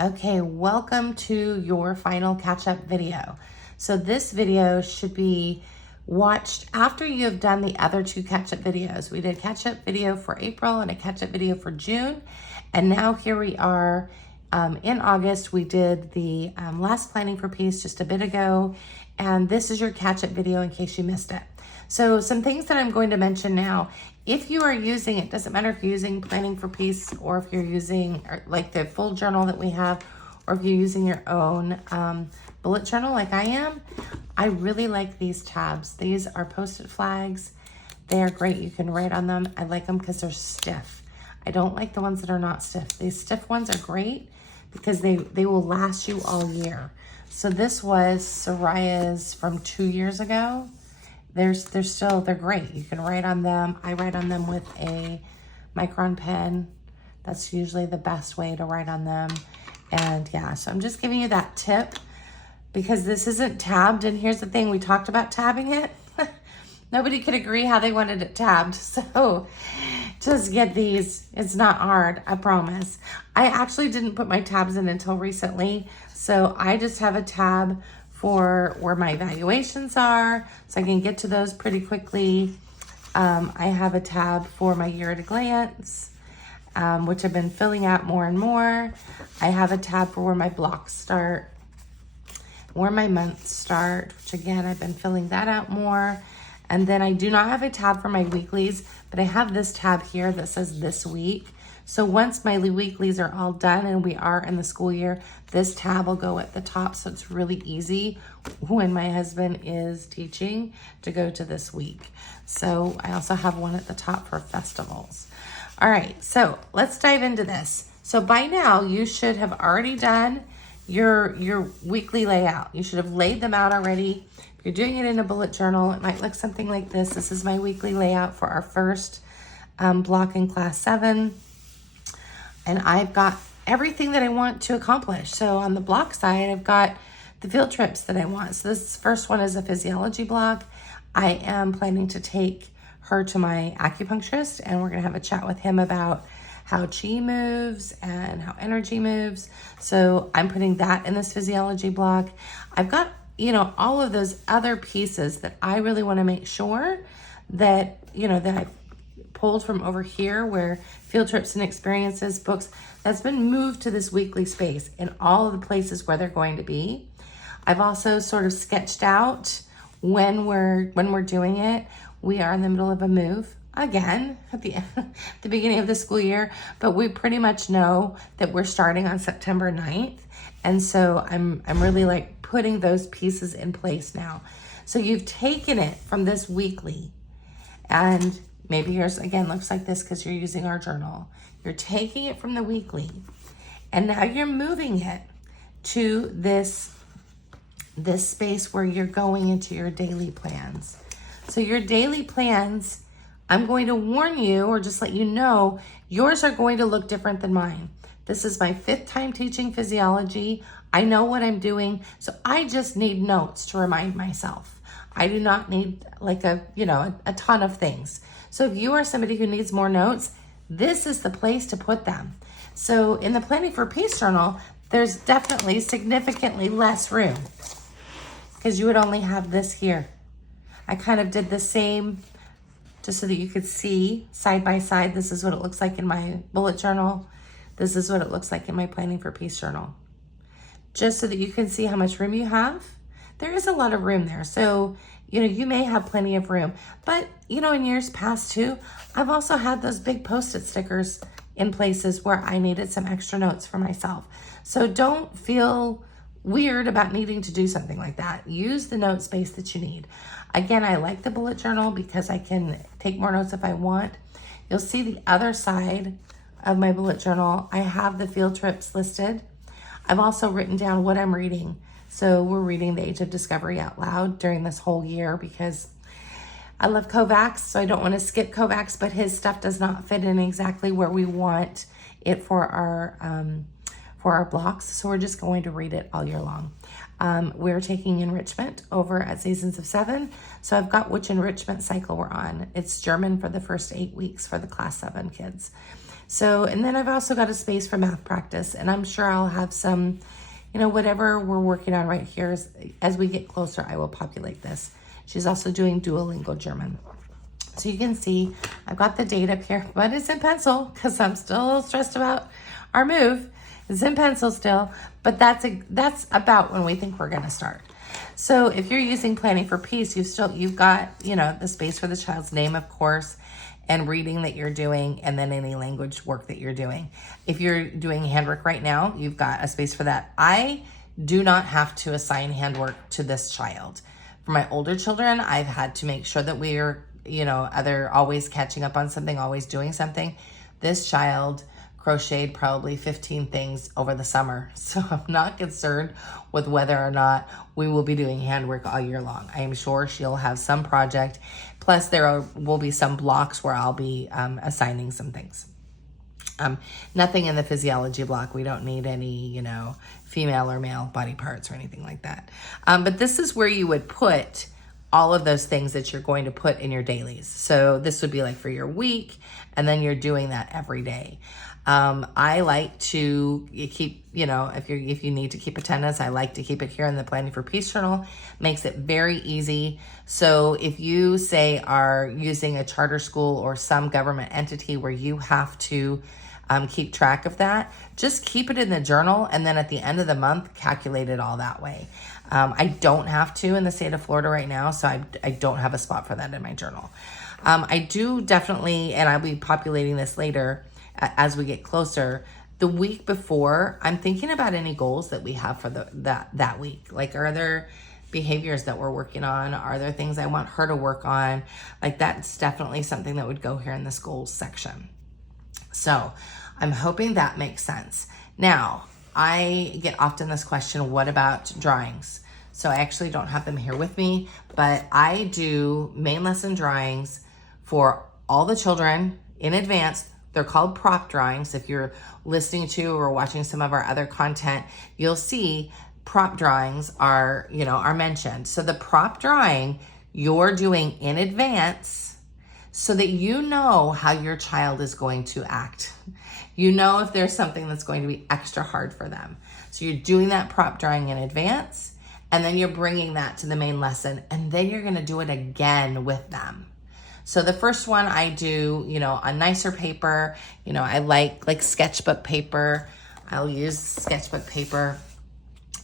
Okay, welcome to your final catch-up video. So this video should be watched after you have done the other two catch-up videos. We did a catch-up video for April and a catch-up video for June. And now here we are in August. We did the last Planning for Peace just a bit ago. And this is your catch-up video in case you missed it. So some things that I'm going to mention now. If you are using, it doesn't matter if you're using Planning for Peace or if you're using like the full journal that we have, or if you're using your own bullet journal like I am, I really like these tabs. These are Post-it flags. They are great. You can write on them. I like them because they're stiff. I don't like the ones that are not stiff. These stiff ones are great because they will last you all year. So this was Soraya's from 2 years ago. They're great. You can write on them. I write on them with a Micron pen. That's usually the best way to write on them. And yeah, so I'm just giving you that tip because this isn't tabbed. And here's the thing, we talked about tabbing it. Nobody could agree how they wanted it tabbed. So just get these. It's not hard, I promise. I actually didn't put my tabs in until recently. So I just have a tab for where my evaluations are, so I can get to those pretty quickly. I have a tab for my year at a glance, which I've been filling out more and more. I have a tab for where my blocks start, where my months start, which again, I've been filling that out more. And then I do not have a tab for my weeklies, but I have this tab here that says this week. So once my weeklies are all done and we are in the school year, this tab will go at the top. So it's really easy when my husband is teaching to go to this week. So I also have one at the top for festivals. All right, so let's dive into this. So by now you should have already done your weekly layout. You should have laid them out already. If you're doing it in a bullet journal, it might look something like this. This is my weekly layout for our first block in class 7. And I've got everything that I want to accomplish. So on the block side, I've got the field trips that I want. So this first one is a physiology block. I am planning to take her to my acupuncturist, and we're gonna have a chat with him about how chi moves and how energy moves. So I'm putting that in this physiology block. I've got, all of those other pieces that I really wanna make sure that, that I've pulled from over here where field trips and experiences, books, that's been moved to this weekly space in all of the places where they're going to be. I've also sort of sketched out when we're doing it. We are in the middle of a move again at the beginning of the school year, but we pretty much know that we're starting on September 9th. And so I'm really like putting those pieces in place now. So you've taken it from this weekly, and maybe yours, again, looks like this because you're using our journal. You're taking it from the weekly, and now you're moving it to this space where you're going into your daily plans. So your daily plans, I'm going to warn you or just let you know, yours are going to look different than mine. This is my 5th time teaching physiology. I know what I'm doing, so I just need notes to remind myself. I do not need like a ton of things. So if you are somebody who needs more notes, this is the place to put them. So in the Planning for Peace journal, there's definitely significantly less room because you would only have this here. I kind of did the same just so that you could see side by side. This is what it looks like in my bullet journal. This is what it looks like in my Planning for Peace journal. Just so that you can see how much room you have. There is a lot of room there. So, you may have plenty of room, but in years past too, I've also had those big Post-it stickers in places where I needed some extra notes for myself. So don't feel weird about needing to do something like that. Use the note space that you need. Again, I like the bullet journal because I can take more notes if I want. You'll see the other side of my bullet journal. I have the field trips listed. I've also written down what I'm reading. So we're reading The Age of Discovery out loud during this whole year because I love Kovacs, so I don't want to skip Kovacs, but his stuff does not fit in exactly where we want it for our blocks. So we're just going to read it all year long. We're taking enrichment over at Seasons of 7. So I've got which enrichment cycle we're on. It's German for the first 8 weeks for the class 7 kids. So, and then I've also got a space for math practice, and I'm sure I'll have some, whatever we're working on right here. As we get closer, I will populate this. She's also doing Duolingo German. So you can see I've got the date up here, but it's in pencil because I'm still a little stressed about our move. It's in pencil still, but that's about when we think we're going to start. So if you're using Planning for Peace, you've got, the space for the child's name, of course, and reading that you're doing, and then any language work that you're doing. If you're doing handwork right now, you've got a space for that. I do not have to assign handwork to this child. For my older children, I've had to make sure that we're, either always catching up on something, always doing something. This child crocheted probably 15 things over the summer. So I'm not concerned with whether or not we will be doing handwork all year long. I am sure she'll have some project. Plus there will be some blocks where I'll be assigning some things. Nothing in the physiology block. We don't need any, female or male body parts or anything like that. But this is where you would put all of those things that you're going to put in your dailies. So this would be like for your week, and then you're doing that every day. I like to keep, if you need to keep attendance, I like to keep it here in the Planning for Peace journal. Makes it very easy. So if you say are using a charter school or some government entity where you have to keep track of that, just keep it in the journal, and then at the end of the month, calculate it all that way. I don't have to in the state of Florida right now, so I don't have a spot for that in my journal. I do definitely, and I'll be populating this later as we get closer. The week before, I'm thinking about any goals that we have for that week. Like, are there behaviors that we're working on? Are there things I want her to work on? Like, that's definitely something that would go here in this goals section. So I'm hoping that makes sense. Now, I get often this question, what about drawings? So I actually don't have them here with me, but I do main lesson drawings for all the children in advance. They're called prop drawings. If you're listening to or watching some of our other content, you'll see prop drawings are mentioned. So the prop drawing you're doing in advance so that you know how your child is going to act. You know if there's something that's going to be extra hard for them. So you're doing that prop drawing in advance, and then you're bringing that to the main lesson, and then you're going to do it again with them. So the first one I do, on nicer paper, I like sketchbook paper. I'll use sketchbook paper.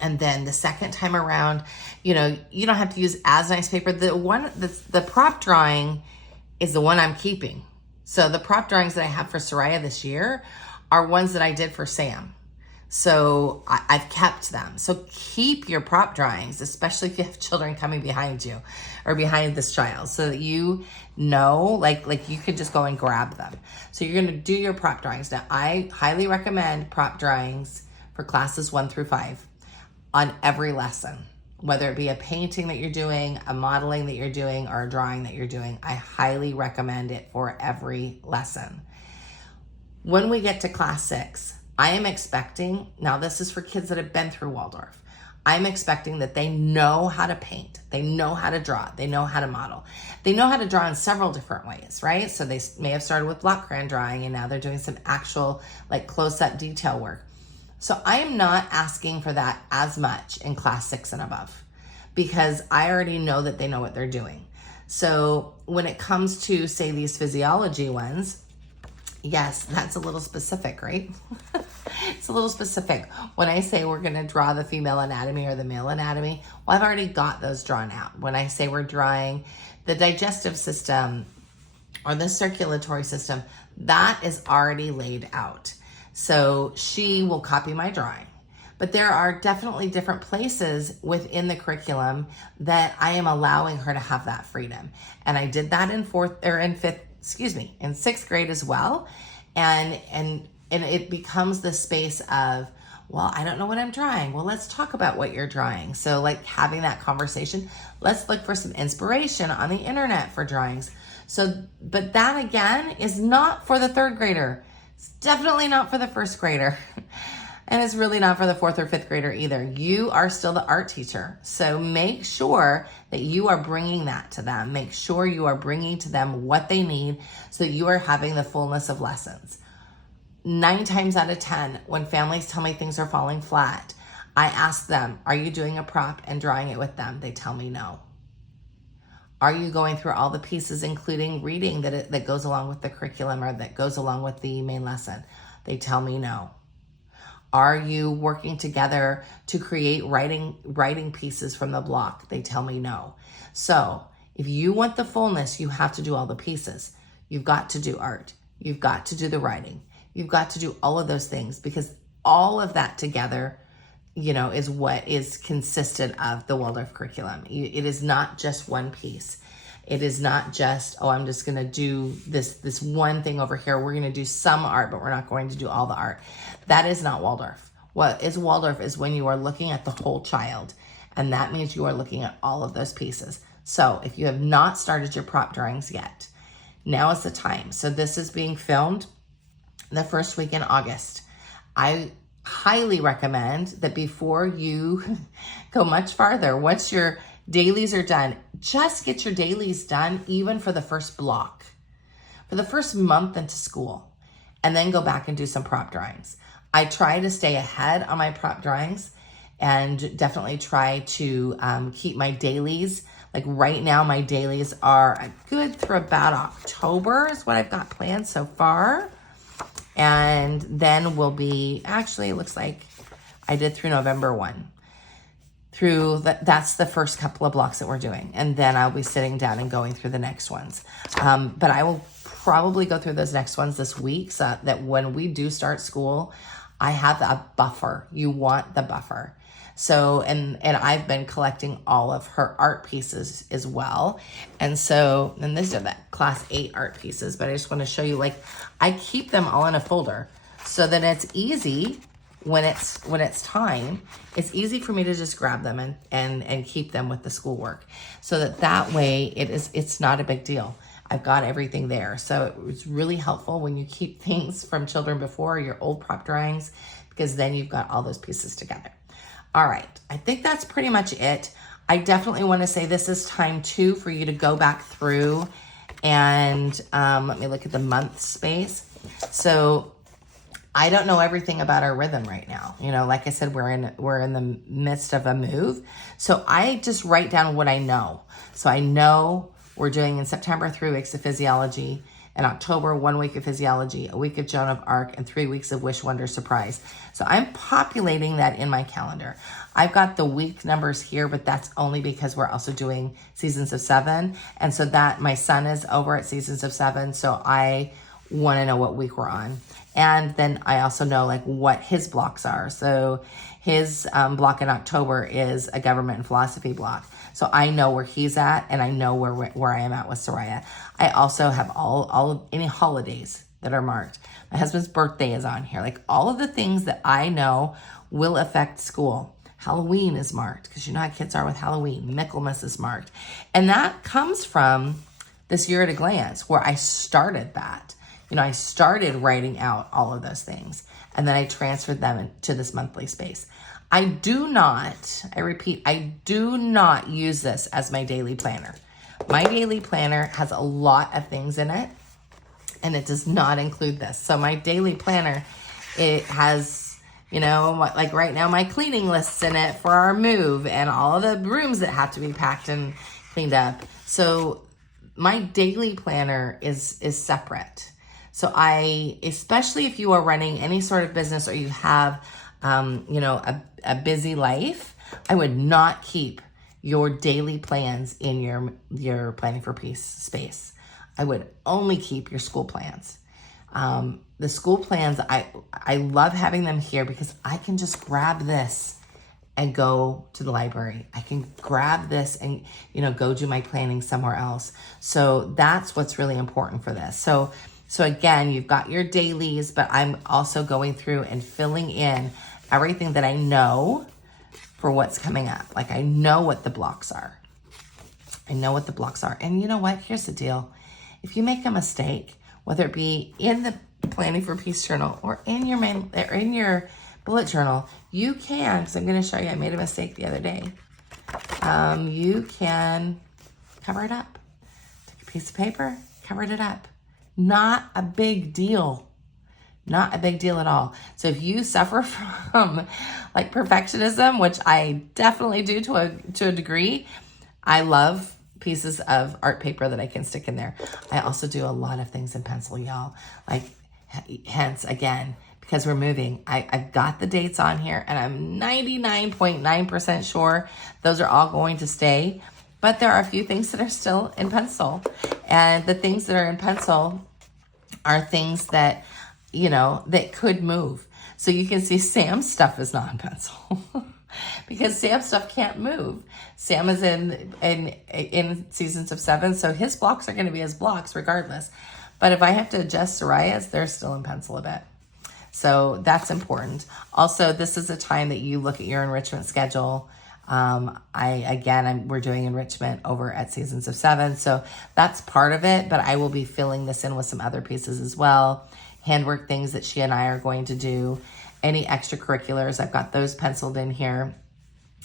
And then the second time around, you don't have to use as nice paper. The prop drawing is the one I'm keeping. So the prop drawings that I have for Soraya this year are ones that I did for Sam. So I've kept them. So keep your prop drawings, especially if you have children coming behind you or behind this child, so that you know, like you could just go and grab them. So you're going to do your prop drawings. Now, I highly recommend prop drawings for classes 1 through 5 on every lesson, whether it be a painting that you're doing, a modeling that you're doing, or a drawing that you're doing. I highly recommend it for every lesson. When we get to class 6, I am expecting, now this is for kids that have been through Waldorf, I'm expecting that they know how to paint, they know how to draw, they know how to model. They know how to draw in several different ways, right? So they may have started with block crayon drawing, and now they're doing some actual close-up detail work. So I am not asking for that as much in class 6 and above, because I already know that they know what they're doing. So when it comes to, say, these physiology ones, yes, that's a little specific, right? It's a little specific. When I say we're going to draw the female anatomy or the male anatomy, well, I've already got those drawn out. When I say we're drawing the digestive system or the circulatory system, that is already laid out. So she will copy my drawing. But there are definitely different places within the curriculum that I am allowing her to have that freedom. And I did that in 6th grade as well. And it becomes the space of, well, I don't know what I'm drawing. Well, let's talk about what you're drawing. So having that conversation, let's look for some inspiration on the internet for drawings. So, but that again is not for the 3rd grader. It's definitely not for the 1st grader. And it's really not for the 4th or 5th grader either. You are still the art teacher. So make sure that you are bringing that to them. Make sure you are bringing to them what they need so that you are having the fullness of lessons. 9 times out of 10, when families tell me things are falling flat, I ask them, are you doing a prop and drawing it with them? They tell me no. Are you going through all the pieces, including reading that goes along with the curriculum or that goes along with the main lesson? They tell me no. Are you working together to create writing pieces from the block? They tell me no. So if you want the fullness, you have to do all the pieces. You've got to do art. You've got to do the writing. You've got to do all of those things, because all of that together, you know, is what is consistent of the Waldorf curriculum. It is not just one piece. It is not just, oh, I'm just going to do this one thing over here. We're going to do some art, but we're not going to do all the art. That is not Waldorf. What is Waldorf is when you are looking at the whole child, and that means you are looking at all of those pieces. So if you have not started your prop drawings yet, now is the time. So this is being filmed the first week in August. I highly recommend that before you go much farther, once your dailies are done, just get your dailies done even for the first block, for the first month into school, and then go back and do some prop drawings. I try to stay ahead on my prop drawings and definitely try to keep my dailies. Like right now, my dailies are good through about October is what I've got planned so far. And then we'll be, actually, it looks like I did through November 1. That's the first couple of blocks that we're doing. And then I'll be sitting down and going through the next ones. But I will probably go through those next ones this week so that when we do start school, I have a buffer. You want the buffer. So, and I've been collecting all of her art pieces as well. And so, and these are the class 8 art pieces, but I just want to show you, like, I keep them all in a folder so that it's easy when it's time. It's easy for me to just grab them and keep them with the schoolwork, so that way it's not a big deal. I've got everything there. So it's really helpful when you keep things from children before, your old prop drawings, because then you've got all those pieces together. All right, I think that's pretty much it. I definitely want to say this is time too for you to go back through and let me look at the month space. So I don't know everything about our rhythm right now. You know, like I said, we're in the midst of a move. So I just write down what I know. So I know we're doing in September 3 weeks of physiology, in October 1 week of physiology, a week of Joan of Arc, and 3 weeks of Wish, Wonder, Surprise. So I'm populating that in my calendar. I've got the week numbers here, but that's only because we're also doing Seasons of 7. And so that my son is over at Seasons of 7. So I want to know what week we're on. And then I also know like what his blocks are. So his block in October is a government and philosophy block. So I know where he's at, and I know where I am at with Soraya. I also have any holidays that are marked. My husband's birthday is on here. Like all of the things that I know will affect school. Halloween is marked, because you know how kids are with Halloween. Michaelmas is marked. And that comes from this year at a glance, where I started that. You know, I started writing out all of those things, and then I transferred them into this monthly space. I do not use this as my daily planner. My daily planner has a lot of things in it, and it does not include this. So my daily planner, it has, you know, like right now, my cleaning lists in it for our move and all of the rooms that have to be packed and cleaned up. So my daily planner is separate. So especially if you are running any sort of business or you have, you know, a busy life, I would not keep your daily plans in your Planning for Peace space. I would only keep your school plans. The school plans, I love having them here because I can just grab this and go to the library. I can grab this and, you know, go do my planning somewhere else. So that's what's really important for this. So again, you've got your dailies, but I'm also going through and filling in everything that I know for what's coming up. Like I know what the blocks are. I know what the blocks are. And you know what? Here's the deal. If you make a mistake, whether it be in the Planning for Peace journal or in your bullet journal, you can, because I'm going to show you, I made a mistake the other day. You can cover it up. Take a piece of paper, covered it up. Not a big deal. Not a big deal at all. So if you suffer from like perfectionism, which I definitely do to a degree, I love pieces of art paper that I can stick in there. I also do a lot of things in pencil, y'all. Like, hence, again, because we're moving, I've got the dates on here, and I'm 99.9% sure those are all going to stay. But there are a few things that are still in pencil. And the things that are in pencil are things that, you know, that could move. So you can see Sam's stuff is not in pencil. Because Sam's stuff can't move. Sam is in Seasons of 7, so his blocks are going to be his blocks regardless. But if I have to adjust Soraya's, they're still in pencil a bit. So that's important. Also, this is a time that you look at your enrichment schedule. We're doing enrichment over at Seasons of 7, so that's part of it, but I will be filling this in with some other pieces as well. Handwork things that she and I are going to do. Any extracurriculars, I've got those penciled in here.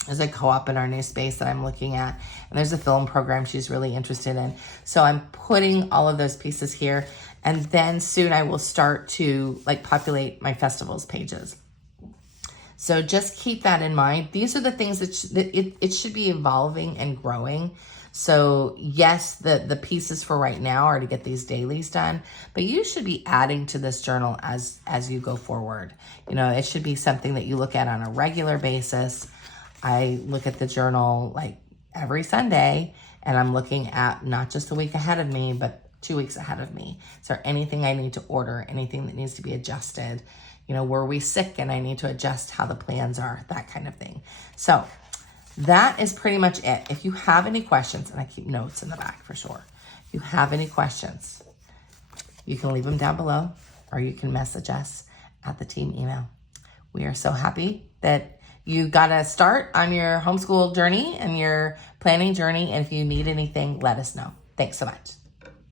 There's a co-op in our new space that I'm looking at, and there's a film program she's really interested in. So I'm putting all of those pieces here, and then soon I will start to like populate my festivals pages. So just keep that in mind. These are the things that it should be evolving and growing. So yes, the pieces for right now are to get these dailies done, but you should be adding to this journal as you go forward. You know, it should be something that you look at on a regular basis. I look at the journal like every Sunday, and I'm looking at not just the week ahead of me, but 2 weeks ahead of me. Is there anything I need to order, anything that needs to be adjusted? You know, were we sick and I need to adjust how the plans are, that kind of thing. So that is pretty much it. If you have any questions, and I keep notes in the back for sure. If you have any questions, you can leave them down below, or you can message us at the team email. We are so happy that you got to start on your homeschool journey and your planning journey. And if you need anything, let us know. Thanks so much.